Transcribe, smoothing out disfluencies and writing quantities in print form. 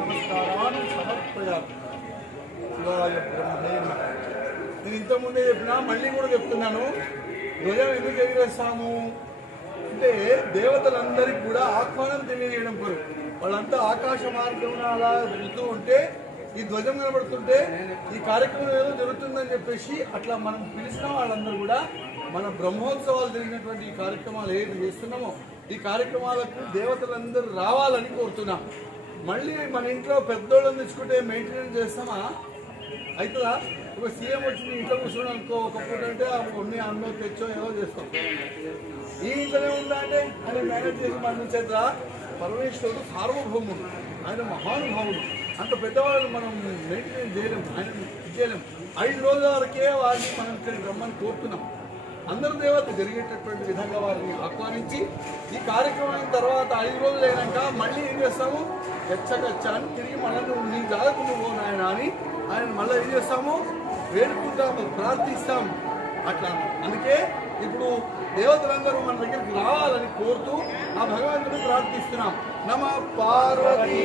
నమస్కారాన్ని సమర్పయామి. శివాయ బ్రహ్మణే నమః. నేను ఇంతకుముందే చెప్పినా మళ్ళీ కూడా చెప్తున్నాను. ధ్వజం ఎందుకు ఎగిరేస్తాము అంటే దేవతలందరికీ కూడా ఆహ్వానం తెలియజేయడం కొరకు. వాళ్ళంతా ఆకాశ మార్గంలో అలా వెళుతూ ఉంటే ఈ ధ్వజం కనబడుతుంటే ఈ కార్యక్రమం ఏదో జరుగుతుందని చెప్పేసి అట్లా మనం పిలిచిన వాళ్ళందరూ కూడా మన బ్రహ్మోత్సవాలు జరిగినటువంటి ఈ కార్యక్రమాలు ఏది చేస్తున్నామో ఈ కార్యక్రమాలకు దేవతలందరూ రావాలని కోరుతున్నాం. మళ్ళీ మన ఇంట్లో పెద్దోళ్ళని తెచ్చుకుంటే మెయింటెనెన్స్ చేస్తామా? అవుతుందా? ఒక సీఎం వచ్చి ఇంట్లో కూర్చోడం అనుకో, ఒకప్పుడు అంటే కొన్ని అన్నో తెచ్చో ఏదో చేస్తాం. ఈ ఇంట్లోనే ఉందా అంటే ఆయన మేనేజ్ చేసి మన చేత పరమేశ్వరుడు సార్వభౌముడు, ఆయన మహానుభావుడు. అంత పెద్దవాళ్ళు మనం మెయింటెనెన్స్ చేయలేము, ఆయన చేయలేము. 5 రోజుల వరకే వారిని మనం ఇక్కడికి రమ్మని కోరుతున్నాం. అందరు దేవత జరిగేటటువంటి విధంగా వారిని ఆహ్వానించి ఈ కార్యక్రమం అయిన తర్వాత 5 రోజులు అయినాక మళ్ళీ ఏం చేస్తాము? గచ్చగచ్చాన్ని తిరిగి మళ్ళీ నువ్వు నీ జాగ్రత్త నువ్వు నాయన అని ఆయన మళ్ళీ ఏం చేస్తాము? వేడుకుంటాము, ప్రార్థిస్తాము. అట్లా అందుకే ఇప్పుడు దేవతలందరూ మన దగ్గరికి రావాలని కోరుతూ ఆ భగవంతుని ప్రార్థిస్తున్నాం. నమ పార్వతీ